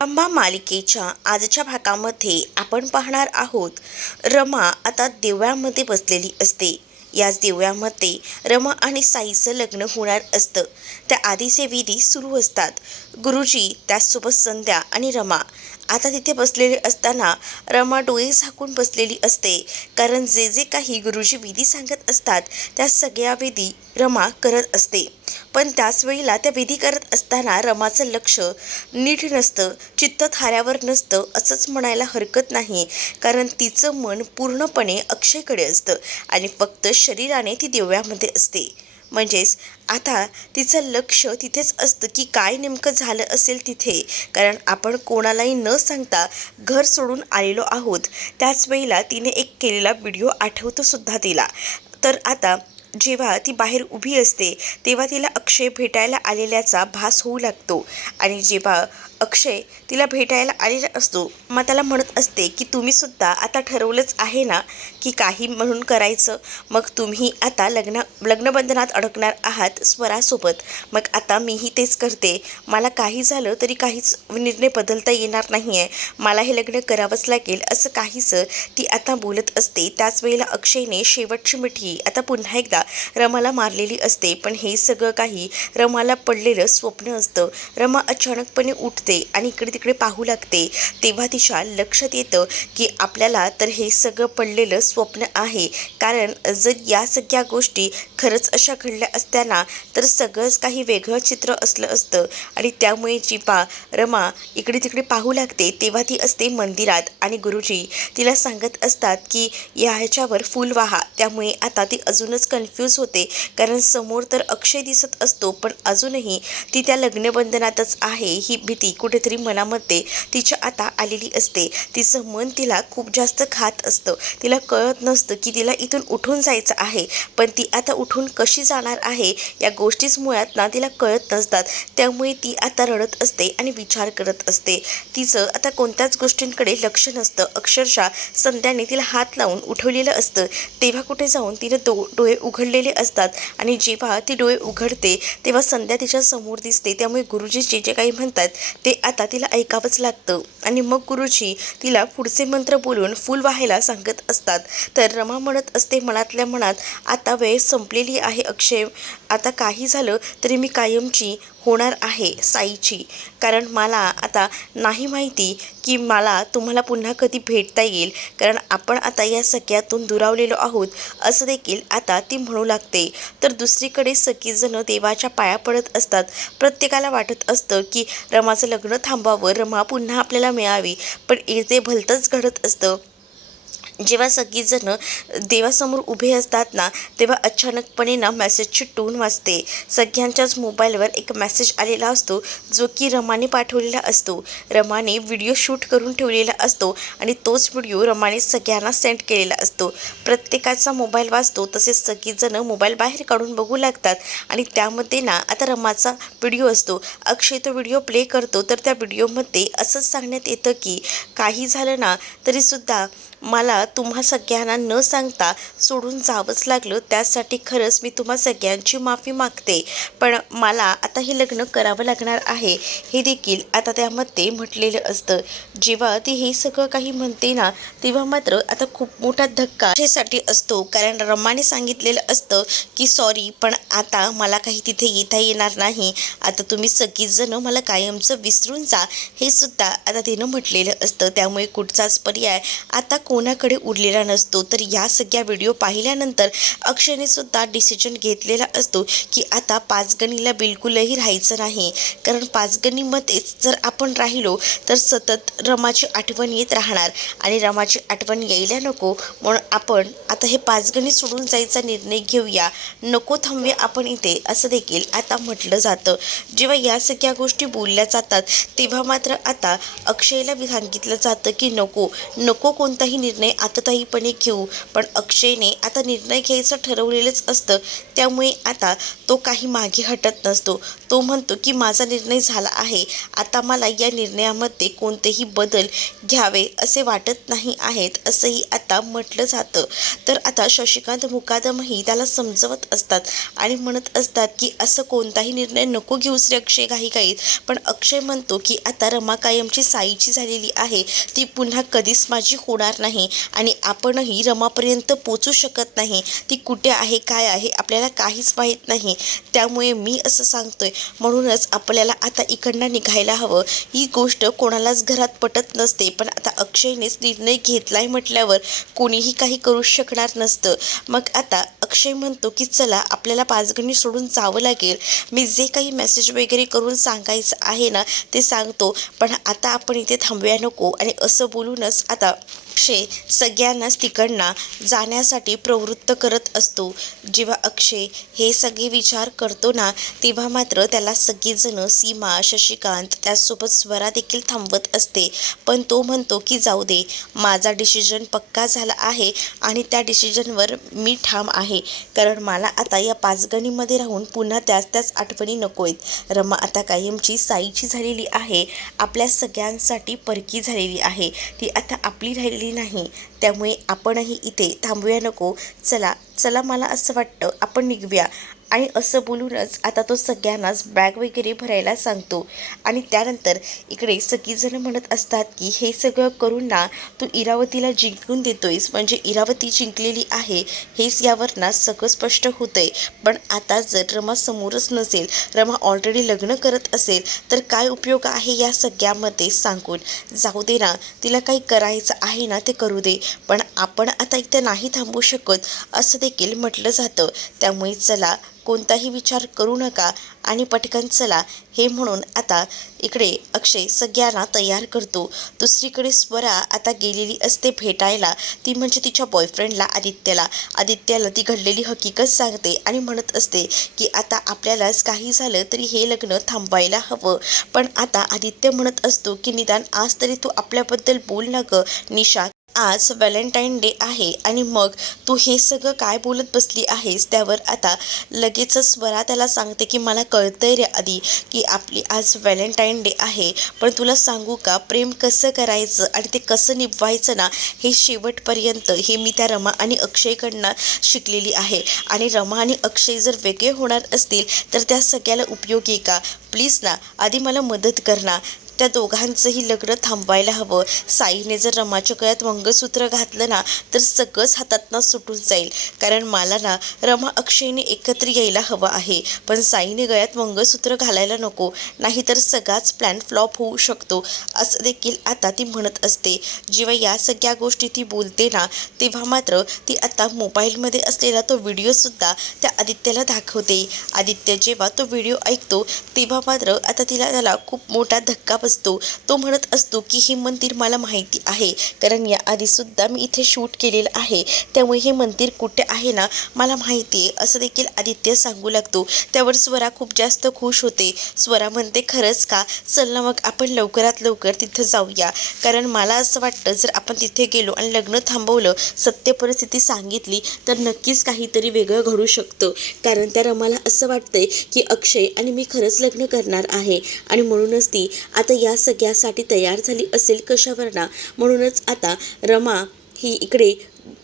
अंबा मालिकेच्या आजच्या भागामध्ये आपण पाहणार आहोत. रमा आता देवळामध्ये बसलेली असते. याच देवळामध्ये रमा आणि साईचं लग्न होणार असतं. त्या आधीचे विधी सुरू असतात. गुरुजी त्याचसोबत संध्या आणि रमा आता तिथे बसलेले असताना रमा डोळे झाकून बसलेली असते. कारण जे जे काही गुरुजी विधी सांगत असतात त्या सगळ्या विधी रमा करत असते. पण त्याच वेळेला त्या विधी करत असताना रमाचं लक्ष नीट नसतं, चित्त थाऱ्यावर नसतं असंच म्हणायला हरकत नाही. कारण तिचं मन पूर्णपणे अक्षयकडे असतं आणि फक्त शरीराने ती देवळामध्ये असते. म्हणजेच आता तिचं लक्ष तिथेच असतं की काय नेमकं झालं असेल तिथे. कारण आपण कोणालाही न सांगता घर सोडून आलेलो आहोत. त्याच वेळेला तिने एक केलेला व्हिडिओ आठवतो सुद्धा तिला. तर आता जेव्हा ती बाहेर उभी असते तेव्हा तिला अक्षय भेटायला आलेल्याचा भास होऊ लागतो. आणि जेव्हा अक्षय तिला भेटायला आलेला असतो मग त्याला म्हणत असते की तुम्ही सुद्धा आता ठरवलंच आहे ना की काही म्हणून करायचं. मग तुम्ही आता लग्नबंधनात अडकणार आहात स्वरासोबत. मग आता मीही तेच करते. मला काही झालं तरी काहीच निर्णय बदलता येणार नाही आहे. मला हे लग्न करावंच लागेल असं काहीसं ती आता बोलत असते. त्याच वेळेला अक्षयने शेवटची मिठी आता पुन्हा एकदा रमाला मारलेली असते. पण हे सगळं काही रमाला पडलेलं स्वप्न असतं. रमा अचानकपणे उठते आणि इकडे तिकडे पाहू लागते. तेव्हा तिच्या लक्षात येतं की आपल्याला तर हे सगळं पडलेलं स्वप्न आहे. कारण जर या सगळ्या गोष्टी खरंच अशा घडल्या असत्या तर सगळंच काही वेगळं चित्र असलं असतं. आणि त्यामुळे जेव्हा रमा इकडे तिकडे पाहू लागते तेव्हा ती असते मंदिरात आणि गुरुजी तिला सांगत असतात की ह्याच्यावर फूल वाहा. त्यामुळे आता ती अजूनच कन्फ्यूज होते. कारण समोर तर अक्षय दिसत असतो पण अजूनही ती त्या लग्नबंधनातच आहे ही भीती कुठेतरी मनामध्ये तिच्या आता आलेली असते. तिचं मन तिला खूप जास्त खात असतं. तिला कळत नसतं की तिला इथून उठून जायचं आहे. पण ती आता उठून कशी जाणार आहे या गोष्टीच मुळात तिला कळत नसतात. त्यामुळे ती आता रडत असते आणि विचार करत असते. तिचं आता कोणत्याच गोष्टींकडे लक्ष नसतं. अक्षरशः संध्याने तिला हात लावून उठवलेलं असतं तेव्हा कुठे जाऊन तिने डोळे उघडलेले असतात. आणि जेव्हा ती डोळे उघडते तेव्हा संध्या तिच्या समोर दिसते. त्यामुळे गुरुजी जे जे काही म्हणतात ते आता तिला ऐकावंच लागतं. आणि मग गुरुजी तिला पुढचे मंत्र बोलून फूल वाहायला सांगत असतात. तर रमा म्हणत असते मनातल्या मनात आता वेळ संपलेली आहे अक्षय. आता काही झालं तरी मी कायमची होणार आहे साईची. कारण मला आता नाही माहिती की मला तुम्हाला पुन्हा कधी भेटता येईल. कारण आपण आता या सगळ्यातून दुरावलेलो आहोत असं देखील आता ती म्हणू लागते. तर दुसरीकडे सगळीजणं देवाच्या पाया पडत असतात. प्रत्येकाला वाटत असतं की रमाचं लग्न थांबावं, रमा पुन्हा आपल्याला मिळावी. पण इथे भलतंच घडत असतं. जेव्हा सगळीजणं देवासमोर उभे असतात तेव्हा अचानकपणे मेसेजची टोन वाजते. सगळ्यांच्याच मोबाईलवर एक मेसेज आलेला असतो जो की रमाने पाठवलेला असतो. रमाने व्हिडिओ शूट करून ठेवलेला असतो आणि तोच व्हिडिओ रमाने सगळ्यांना सेंड केलेला असतो. प्रत्येकाचा मोबाईल वाजतो. तसेच सगळीजणं मोबाईल बाहेर काढून बघू लागतात आणि त्यामध्ये आता रमाचा व्हिडिओ असतो. अक्षय तो व्हिडिओ प्ले करतो. तर त्या व्हिडिओमध्ये असंच सांगण्यात येतं की काही झालं तरीसुद्धा मला तुम्हा सगळ्यांना न सांगता सोडून जावंच लागलं. त्यासाठी खरंच मी तुम्हा सगळ्यांची माफी मागते. पण मला आता हे लग्न करावं लागणार आहे हे देखील आता त्यामध्ये म्हटलेलं असतं. जेव्हा ती हे सगळं काही म्हणते तेव्हा मात्र आता खूप मोठा धक्का त्यासाठी असतो. कारण रमाने सांगितलेलं असतं की सॉरी पण आता मला काही तिथे येता येणार नाही. आता तुम्ही सगळीजणं मला कायमचं विसरून जा हे सुद्धा आता तिनं म्हटलेलं असतं. त्यामुळे कुठचाच पर्याय आता कोणाकडे उरलेला नसतो. तर या सगळ्या व्हिडिओ पाहिल्यानंतर अक्षयने सुद्धा डिसिजन घेतलेला असतो की आता पाचगणीला बिलकुलही राहायचं नाही. कारण पाचगणीमध्येच जर आपण राहिलो तर सतत रमाची आठवण येत राहणार आणि रमाची आठवण यायला नको. म्हणून आपण आता हे पाचगणी सोडून जायचा निर्णय घेऊया, नको थांबूया आपण इथे असं देखील आता म्हटलं जातं. जेव्हा या सगळ्या गोष्टी बोलल्या जातात तेव्हा मात्र आता अक्षयला सांगितलं जातं की नको कोणताही कोणताही निर्णय आतताईपणे घेऊ, पण अक्षयने आता निर्णय घ्यायचं ठरवलेलंच असतं. त्यामुळे आता तो काही मागे हटत नसतो. तो म्हणतो की माझा निर्णय झाला आहे, आता मला या निर्णयामध्ये कोणतेही बदल घ्यावे असे वाटत नाही आहेत, असंही आता म्हटलं जातं. तर आता शशिकांत मुकादमही त्याला समजवत असतात आणि म्हणत असतात की असं कोणताही निर्णय नको घेऊस रे अक्षय घाईघाईत. पण अक्षय म्हणतो की आता रमा कायमची साईची झालेली आहे, ती पुन्हा कधीच माझी होणार नाही आणि आपणही रमापर्यंत पोचू शकत नाही. ती कुठे आहे, काय आहे, आपल्याला काहीच माहीत नाही. त्यामुळे मी असं सांगतोय, म्हणूनच आपल्याला आता इकडनं निघायला हवं. ही गोष्ट कोणालाच घरात पटत नसते, पण आता अक्षयनेच निर्णय घेतलाय म्हटल्यावर कोणीही काही करू शकणार नसतं. मग आता अक्षय म्हणतो की चला आपल्याला पाचगणी सोडून जावं लागेल. मी जे काही मेसेज वगैरे करून सांगायचं आहे ना ते सांगतो, पण आता आपण इथे थांबूया नको. आणि असं बोलूनच आता अक्षय सगळ्यांनाच तिकडनं जाण्यासाठी प्रवृत्त करत असतो. जेव्हा अक्षय हे सगळे विचार करतो ना, तेव्हा मात्र त्याला सगळीजणं सीमा, शशिकांत, त्याचसोबत स्वरा देखील थांबवत असते. पण तो म्हणतो की जाऊ दे, माझा डिसिजन पक्का झाला आहे आणि त्या डिसिजनवर मी ठाम आहे. कारण मला आता या पाचगणीमध्ये राहून पुन्हा त्याच त्याच आठवणी नको आहेत. रमा आता कायमची साईची झालेली आहे, आपल्या सगळ्यांसाठी परकी झालेली आहे. ती आता आपली राहिलेली नाही. त्यामुळे आपणही इथे थांबूया नको. चला चला, मला असं वाटतं आपण निघूया. आणि असं बोलूनच आता तो सगळ्यांनाच बॅग वगैरे भरायला सांगतो. आणि त्यानंतर इकडे सगळीजणं म्हणत असतात की हे सगळं करून ना तू इरावतीला जिंकून देतोयस, म्हणजे इरावती जिंकलेली आहे हेच यावर ना सगळं स्पष्ट होतंय. पण आता जर रमा समोरच नसेल, रमा ऑलरेडी लग्न करत असेल, तर काय उपयोग आहे या सगळ्यामध्ये सांगून. जाऊ दे ना, तिला काही करायचं आहे ना ते करू दे, पण आपण आता इथे नाही थांबू शकत असं देखील म्हटलं जातं. त्यामुळे चला, कोणताही विचार करू नका आणि पटकन चला, हे म्हणून आता इकडे अक्षय सगळ्यांना तयार करतो. दुसरीकडे स्वरा आता गेलेली असते भेटायला, ती म्हणजे तिच्या बॉयफ्रेंडला आदित्याला ती घडलेली हकीकत सांगते आणि म्हणत असते की आता आपल्यालाच काही झालं तरी हे लग्न थांबवायला हवं. पण आता आदित्य म्हणत असतो की निदान आज तरी तू आपल्याबद्दल बोल ना गं निशा, आज व्हॅलेंटाईन डे आहे आणि मग तू हे सगळं काय बोलत बसली आहेस. त्यावर आता लगेचच स्वरा त्याला सांगते की मला कळतंय रे आधी की आपली आज व्हॅलेंटाईन डे आहे, पण तुला सांगू का, प्रेम कसं करायचं आणि ते कसं निभवायचं ना, हे शेवटपर्यंत हे मी त्या रमा आणि अक्षयकडनं शिकलेली आहे. आणि रमा आणि अक्षय जर वेगळे होणार असतील तर त्या सगळ्याला उपयोगी का, प्लीज ना आधी मला मदत कर ना. त्या दोघांचंही लग्न थांबवायला हवं. साईने जर रमाच्या गळ्यात मंगळसूत्र घातलं ना तर सगळंच हातातनं सुटून जाईल. कारण मला ना रमा अक्षयने एकत्र यायला हवं आहे, पण साईने गळ्यात मंगळसूत्र घालायला नको, नाहीतर सगळाच प्लॅन फ्लॉप होऊ शकतो, असं देखील आता ती म्हणत असते. जेव्हा या सगळ्या गोष्टी ती बोलते ना, तेव्हा मात्र ती आता मोबाईलमध्ये असलेला तो व्हिडिओसुद्धा त्या आदित्याला दाखवते. आदित्य जेव्हा तो व्हिडिओ ऐकतो तेव्हा मात्र आता त्याला खूप मोठा धक्का बसतो. तो म्हणत असतो की हे मंदिर मला माहिती आहे, कारण या आधीसुद्धा मी इथे शूट केलेलं आहे, त्यामुळे हे मंदिर कुठे आहे ना मला माहिती आहे, असं देखील आदित्य सांगू लागतो. त्यावर स्वरा खूप जास्त खुश होते. स्वरा म्हणते खरंच का, चल ना मग आपण लवकरात लवकर तिथं जाऊया. कारण मला असं वाटतं जर आपण तिथे गेलो आणि लग्न थांबवलं, सत्य परिस्थिती सांगितली तर नक्कीच काहीतरी वेगळं घडू शकतं. कारण त्या रमाला असं वाटतंय की अक्षय आणि मी खरंच लग्न करणार आहे आणि म्हणूनच ती आता या सगळ्यासाठी तयार झाली असेल कशावर ना. म्हणूनच आता रमा ही इकडे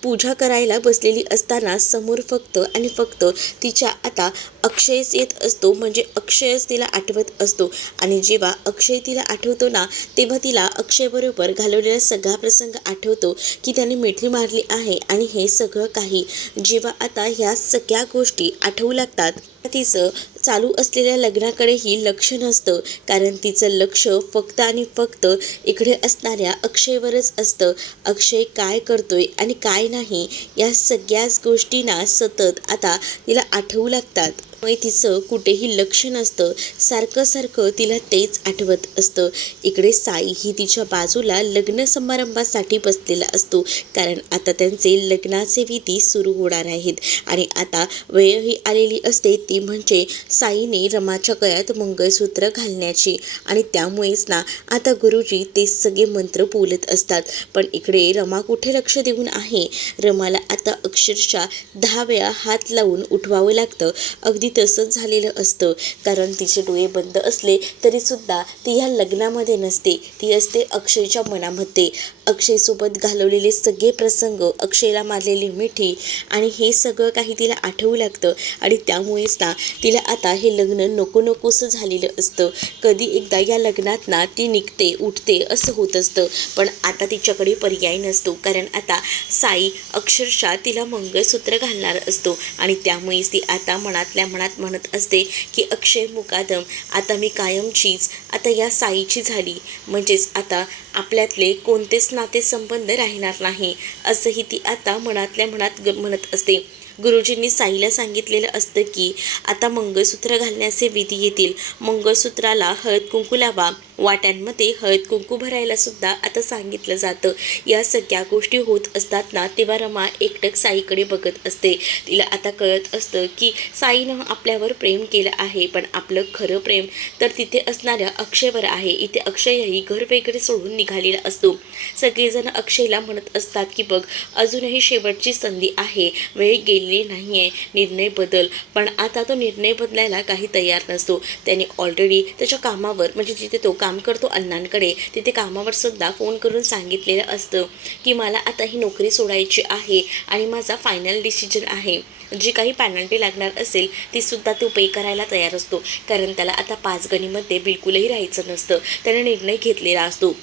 पूजा करायला बसलेली असताना समोर फक्त आणि फक्त तिच्या आता अक्षयच येत असतो, म्हणजे अक्षयच तिला आठवत असतो. आणि जेव्हा अक्षय तिला आठवतो ना तेव्हा तिला अक्षयबरोबर घालवलेला सगळा प्रसंग आठवतो की त्याने मिठी मारली आहे आणि हे सगळं काही. जेव्हा आता ह्या सगळ्या गोष्टी आठवू लागतात, तिचं चालू असलेल्या लग्नाकडेही लक्ष नसतं, कारण तिचं लक्ष फक्त आणि फक्त इकडे असणाऱ्या अक्षयवरच असतं. अक्षय काय करतोय आणि काय नाही या सगळ्याच गोष्टींना सतत आता तिला आठवू लागतात. त्यामुळे तिचं कुठेही लक्ष नसतं. सारखं सारखं तिला तेच आठवत असतं. इकडे साई ही तिच्या बाजूला लग्न समारंभासाठी बसलेला असतो, कारण आता त्यांचे लग्नाचे विधी सुरू होणार आहेत आणि आता वेळही आलेली असते, ती म्हणजे साईने रमाच्या गळ्यात मंगळसूत्र घालण्याची. आणि त्यामुळेच ना आता गुरुजी ते सगळे मंत्र बोलत असतात. पण इकडे रमा कुठे लक्ष देऊन आहे. रमाला आता अक्षरशः 10 वेळा हात लावून उठवावं लागतं. अगदी तसंच झालेलं असतं, कारण तिचे डोळे बंद असले तरीसुद्धा ती ह्या लग्नामध्ये नसते, ती असते अक्षयच्या मनामध्ये. अक्षयसोबत घालवलेले सगळे प्रसंग, अक्षयला मारलेली मिठी आणि हे सगळं काही तिला आठवू लागतं. आणि त्यामुळेच ना तिला आता हे लग्न नको नकोसं झालेलं असतं. कधी एकदा या लग्नात ना ती निघते उठते असं होत असतं, पण आता तिच्याकडे पर्याय नसतो, कारण आता साई अक्षरशः तिला मंगळसूत्र घालणार असतो. आणि त्यामुळेच ती आता मनातल्या मनात म्हणत असते की अक्षय मुकादम, आता मी कायमचीच आता या साईची झाली, म्हणजेच आता आपल्यातले कोणतेच नातेसंबंध राहणार नाही, असंही ती आता मनातल्या मनात म्हणत असते. गुरुजींनी साईला सांगितलेलं असतं की आता मंगळसूत्र घालण्याचे विधी येतील. मंगळसूत्राला हळद कुंकू लावा, वाट्यांमध्ये हळद कुंकू भरायला सुद्धा आता सांगितलं जातं. या सगळ्या गोष्टी होत असतात ना, तेव्हा रमा एकटक साईकडे बघत असते. तिला आता कळत असतं की साईनं आपल्यावर प्रेम केलं आहे, पण आपलं खरं प्रेम तर तिथे असणाऱ्या अक्षयवर आहे. इथे अक्षयही घर वेगळे सोडून निघालेला असतो. सगळेजण अक्षयला म्हणत असतात की बघ, अजूनही शेवटची संधी आहे, वेळ गेलेली नाही आहे, निर्णय बदल. पण आता तो निर्णय बदलायला काही तयार नसतो. त्याने ऑलरेडी त्याच्या कामावर, म्हणजे जिथे तो काम करतो अण्णांकडे, तिथे कामावर सुद्धा फोन करून सांगितलेलं असतं की मला आता ही नोकरी सोडायची आहे आणि माझा फायनल डिसिजन आहे. जी काही पेनल्टी लागणार असेल ती सुद्धा तो पे करायला तयार असतो, कारण त्याला आता 5 गणीमध्ये बिलकुलही राहायचं नसतं. त्याने निर्णय घेतलेला असतो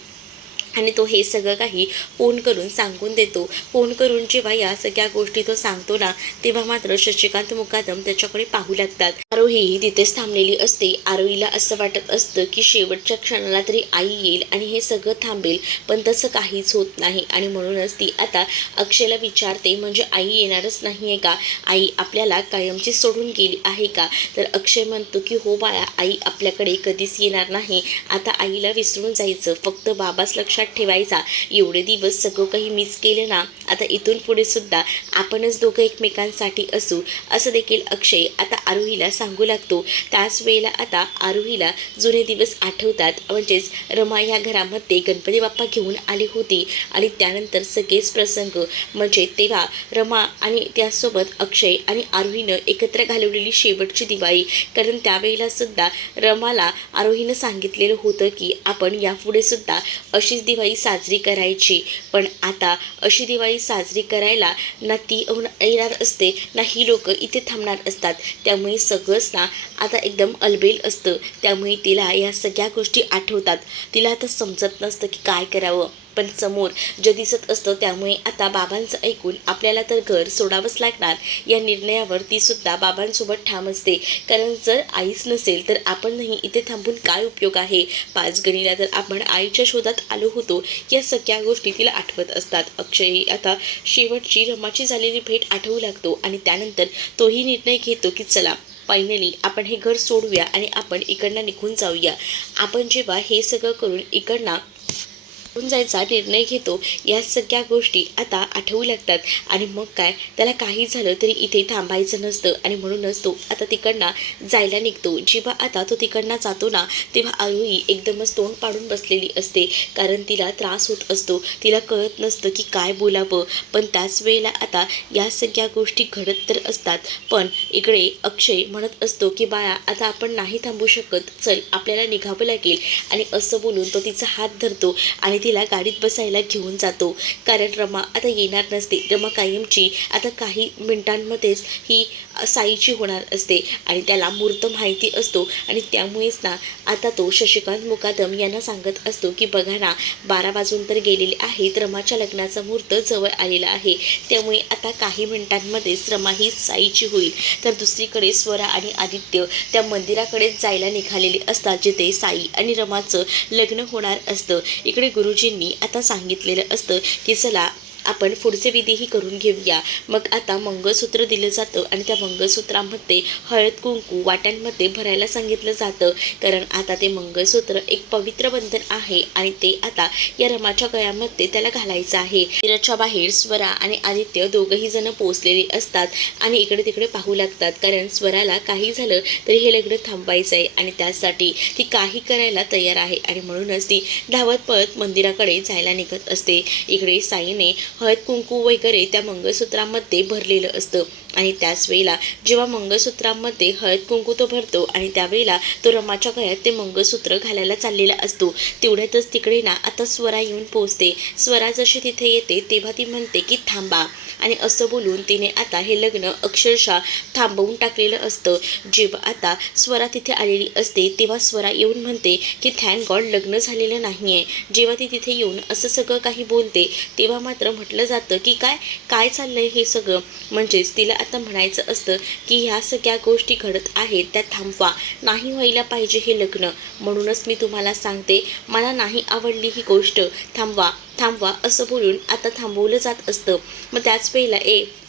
आणि तो हे सगळं काही फोन करून सांगून देतो. फोन करून जेव्हा या सगळ्या गोष्टी तो सांगतो ना, तेव्हा मात्र शशिकांत मुकादम त्याच्याकडे पाहू लागतात. आरोहीही तिथेच थांबलेली असते. आरोहीला असं वाटत असतं की शेवटच्या क्षणाला तरी आई येईल आणि हे सगळं थांबेल, पण तसं काहीच होत नाही. आणि म्हणूनच ती आता अक्षयला विचारते, म्हणजे आई येणारच नाही आहे का? आई आपल्याला कायमची सोडून गेली आहे का? तर अक्षय म्हणतो की हो बाळा, आई आपल्याकडे कधीच येणार नाही. आता आईला विसरून जायचं, फक्त बाबाच लक्षात ठेवायचा. एवढे दिवस सगळं काही मिस केलं ना, आता इथून पुढे सुद्धा आपणच दोघं एकमेकांसाठी असू, असं देखील अक्षय आता आरोहीला सांगू लागतो. त्याच वेळेला आता आरोहीला जुने दिवस आठवतात. म्हणजेच रमा या घरामध्ये गणपती बाप्पा घेऊन आली होती आणि त्यानंतर सगळेच प्रसंग, म्हणजे तेव्हा रमा आणि त्यासोबत अक्षय आणि आरोहीनं एकत्र घालवलेली शेवटची दिवाळी. कारण त्यावेळेला सुद्धा रमाला आरोहीनं सांगितलेलं होतं की आपण यापुढे सुद्धा अशीच दिवाळी साजरी करायची. पण आता अशी दिवाळी साजरी करायला ना ती येणार असते, ना ही लोक इथे थांबणार असतात. त्यामुळे सगळंच ना आता एकदम अलबेल असतं. त्यामुळे तिला या सगळ्या गोष्टी आठवतात. तिला आता समजत नसतं की काय करावं, पण समोर जे दिसत असतं त्यामुळे आता बाबांचं ऐकून आपल्याला तर घर सोडावंच लागणार. या निर्णयावर ती सुद्धा बाबांसोबत ठाम असते, कारण जर आईच नसेल तर आपण नाही इथे थांबून काय उपयोग आहे. 5 गणीला तर आपण आईच्या शोधात आलो होतो. या सगळ्या गोष्टी तिला आठवत असतात. अक्षयही आता शेवटची रमाची झालेली भेट आठवू लागतो आणि त्यानंतर तोही निर्णय घेतो की चला, फायनली आपण हे घर सोडूया आणि आपण इकडनं निघून जाऊया. आपण जेव्हा हे सगळं करून इकडनं जायचा निर्णय घेतो, या सगळ्या गोष्टी आता आठवू लागतात. आणि मग काय, त्याला काही झालं तरी इथे थांबायचं नसतं आणि म्हणूनच तो आता तिकडनं जायला निघतो. जेव्हा आता तो तिकडनं जातो ना, तेव्हा आरोही एकदमच तोंड पाडून बसलेली असते, कारण तिला त्रास होत असतो. तिला कळत नसतं की काय बोलावं. पण त्याच वेळेला आता या सगळ्या गोष्टी घडत तर असतात. पण इकडे अक्षय म्हणत असतो की बाळा, आता आपण नाही थांबू शकत, चल आपल्याला निघावं लागेल. आणि असं बोलून तो तिचा हात धरतो आणि तिला गाडीत बसायला घेऊन जातो, कारण रमा आता येणार नसते. रमा कायमची आता काही मिनिटांमध्येच ही साईची होणार असते आणि त्याला मुहूर्त माहिती असतो. आणि त्यामुळेच ना आता तो शशिकांत मुकादम यांना सांगत असतो की बघा ना, 12 वाजून तर गेलेले आहेत, रमाच्या लग्नाचा मुहूर्त जवळ आलेला आहे. त्यामुळे आता काही मिनिटांमध्येच रमा ही साईची होईल. तर दुसरीकडे स्वरा आणि आदित्य त्या मंदिराकडेच जायला निघालेले असतात, जिथे साई आणि रमाचं लग्न होणार असतं. इकडे गुरुजींनी आता सांगितलेलं असतं की चला, आपण पुढचे विधीही करून घेऊया. मग आता मंगळसूत्र दिलं जातं आणि त्या मंगळसूत्रामध्ये हळद कुंकू वाट्यांमध्ये भरायला सांगितलं जातं. कारण आता ते मंगळसूत्र एक पवित्र बंधन आहे आणि ते आता या रमाच्या गळ्यामध्ये त्याला घालायचं आहे. मंदिराच्या बाहेर स्वरा आणि आदित्य दोघंही जण पोहोचलेले असतात आणि इकडे तिकडे पाहू लागतात. कारण स्वराला काही झालं तरी हे लग्न थांबवायचं आहे आणि त्यासाठी ती काही करायला तयार आहे आणि म्हणूनच ती धावत पळत मंदिराकडे जायला निघत असते. इकडे साईने हळद कुंकू वगैरे त्या मंगळसूत्रामध्ये भरलेलं असतं आणि त्याच वेळेला जेव्हा मंगळसूत्रामध्ये हळद कुंकू तो भरतो आणि त्यावेळेला तो रमाच्या गळ्यात ते मंगळसूत्र घालायला चाललेला असतो. तेवढ्यातच तिकडे ना आता स्वरा येऊन पोहोचते. स्वरा जशी तिथे येते तेव्हा ती म्हणते की थांबा आणि असं बोलून तिने आता हे लग्न अक्षरशः थांबवून टाकलेलं असतं. जेव्हा आता स्वरा तिथे आलेली असते तेव्हा स्वरा येऊन म्हणते की थँक गॉड लग्न झालेलं नाही आहे. जेव्हा ती तिथे येऊन असं सगळं काही बोलते तेव्हा मात्र म्हटलं जातं की काय चाललंय हे सगळं. म्हणजेच तिला आता म्हणायचं असतं की ह्या सगळ्या गोष्टी घडत आहेत त्या थांबवा, नाही व्हायला पाहिजे हे लग्न. म्हणूनच मी तुम्हाला सांगते मला नाही आवडली ही गोष्ट, थांबवा थांबवा असं बोलून आता थांबवलं जात असतं. मग त्याच वेळेला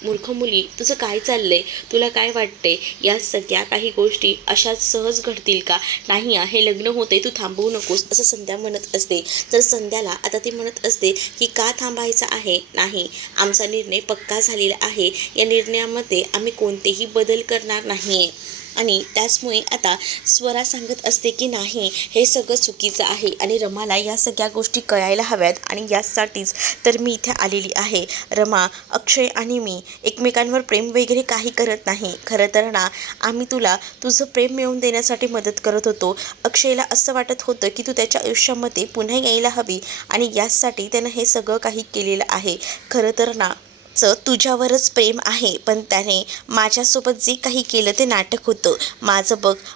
मूर्ख मुली तुझं काय चाललंय, तुला काय वाटतंय या सगळ्या काही गोष्टी अशाच सहज घडतील का? नाही हे लग्न होते तू थांबवू नकोस असं संध्या म्हणत असते. तर संध्याला आता ती म्हणत असते की का थांबायचं आहे, नाही आमचा निर्णय पक्का झालेला आहे, या निर्णयामध्ये आम्ही कोणतेही बदल करणार नाही आहे. आणि त्याचमुळे आता स्वरा सांगत असते की नाही हे सगळं चुकीचं आहे आणि रमाला या सगळ्या गोष्टी कळायला हव्यात आणि यासाठीच तर मी इथे आलेली आहे. रमा, अक्षय आणि मी एकमेकांवर प्रेम वगैरे काही करत नाही. खरं तर ना आम्ही तुला तुझं प्रेम मिळवून देण्यासाठी मदत करत होतो. अक्षयला असं वाटत होतं की तू त्याच्या आयुष्यामध्ये पुन्हा यायला हवी आणि यासाठी त्यानं हे सगळं काही केलेलं आहे. खरं तर ना तुझ्यावरच प्रेम आहे, पण त्याने माझ्यासोबत जे काही केलं ते नाटक होतं.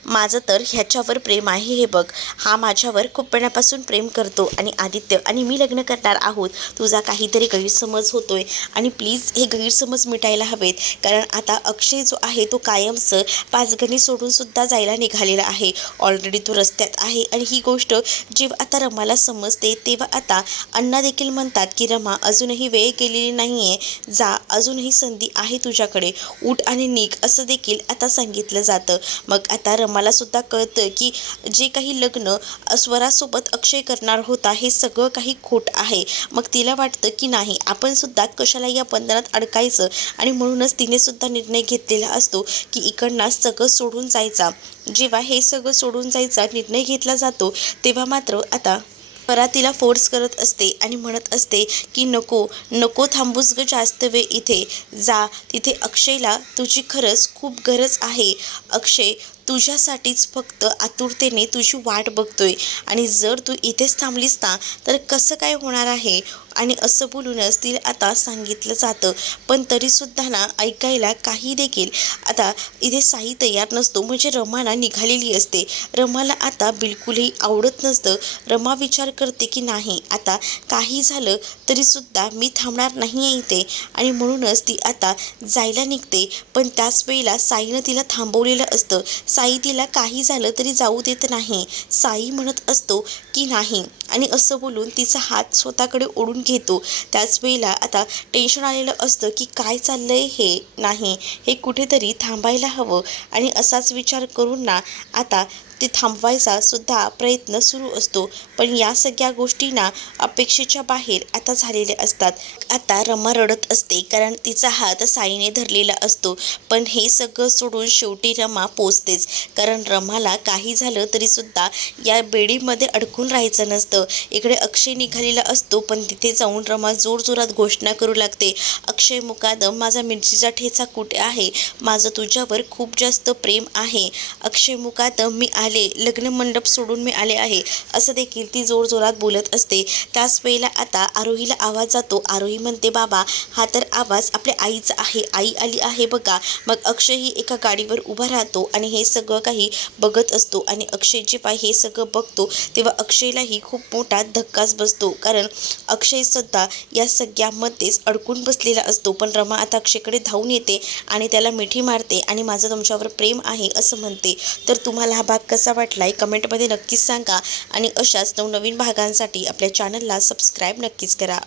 माझं तर ह्याच्यावर प्रेम आहे. हे बघ, हा माझ्यावर खूप वेळापासून प्रेम करतो आणि आदित्य आणि मी लग्न करणार आहोत. तुझा काहीतरी गैरसमज होतोय आणि प्लीज हे गैरसमज मिटायला हवेत. कारण आता अक्षय जो आहे तो कायमचं पाचगणी सोडून सुद्धा जायला निघालेला आहे. ऑलरेडी तो रस्त्यात आहे आणि ही गोष्ट जेव्हा आता रमाला समजते तेव्हा आता अण्णा देखील म्हणतात की रमा अजूनही वेळ गेलेली नाही आहे, जा अजूनही संधी आहे तुझ्याकडे, उठ आणि निघ असं देखील आता सांगितलं जातं. मग आता रमाला सुद्धा कळतं की जे काही लग्न स्वरासोबत अक्षय करणार होता हे सगळं काही खोट आहे. मग तिला वाटतं की नाही आपण सुद्धा कशाला या बंधनात अडकायचं आणि म्हणूनच तिने सुद्धा निर्णय घेतलेला असतो की इकडनं सगळं सोडून जायचा. जेव्हा हे सगळं सोडून जायचा निर्णय घेतला जातो तेव्हा मात्र आता स्वरा तिला फोर्स करत असते आणि म्हणत असते की नको नको थांबूस ग जास्त वेळ इथे, जा तिथे अक्षयला तुझी खरंच खूप गरज आहे. अक्षय तुझ्यासाठीच फक्त आतुरतेने तुझी वाट बघतोय आणि जर तू इथेच थांबलीस ना तर कसं काय होणार आहे. आणि असं बोलूनच तिला आता सांगितलं जातं. पण तरीसुद्धा ना ऐकायला काही देखील आता इथे साई तयार नसतो. म्हणजे रमाला निघालेली असते. रमाला आता बिलकुलही आवडत नसतं. रमा विचार करते की नाही आता काही झालं तरीसुद्धा मी थांबणार नाही आहे इथे आणि म्हणूनच ती आता जायला निघते. पण त्याच वेळेला साईनं तिला थांबवलेलं असतं. साई तिला काही झालं तरी जाऊ देत नाही. साई म्हणत असतो की नाही आणि असं बोलून तिचा हात स्वतःकडे ओढून घेतो. त्याच वेळेला आता टेन्शन आलेलं असतं की काय चाललंय हे, नाही हे कुठेतरी थांबायला हवं आणि असाच विचार करून ना आता ते थांबवायचा सुद्धा प्रयत्न सुरू असतो. पण या सगळ्या गोष्टींना अपेक्षेच्या बाहेर आता झालेल्या असतात. आता रमा रडत असते कारण तिचा हात साईने धरलेला असतो. पण हे सगळं सोडून शेवटी रमा पोचतेच. कारण रमाला काही झालं तरीसुद्धा या बेडीमध्ये अडकून राहायचं नसतं. इकडे अक्षय निघालेला असतो पण तिथे जाऊन रमा जोरजोरात घोषणा करू लागते, अक्षय मुकादम माझा मिरचीचा ठेचा कुठे आहे, माझं तुझ्यावर खूप जास्त प्रेम आहे. अक्षय मुकादम मी आले, लग्न मंडप सोडून मी आले आहे असं देखील ती जोरजोरात बोलत असते. त्याच वेळेला आता आरोहीला आवाज जातो. आरोही म्हणते बाबा हा तर आवाज आपल्या आईचा आहे, आई आली आहे बघा. मग अक्षयही एका गाडीवर उभा राहतो आणि हे सगळं काही बघत असतो आणि अक्षय जेव्हा हे सगळं बघतो तेव्हा अक्षयलाही खूप मोठा धक्काच बसतो. कारण अक्षय सुद्धा या सगळ्यामध्येच अडकून बसलेला असतो. पण रमा आता अक्षयकडे धावून येते आणि त्याला मिठी मारते आणि माझं तुमच्यावर प्रेम आहे असं म्हणते. तर तुम्हाला हा भाग कसा वाटलाय कमेंटमध्ये नक्कीच सांगा आणि अशाच नवनवीन भागांसाठी आपल्या चॅनलला सबस्क्राईब नक्कीच करा.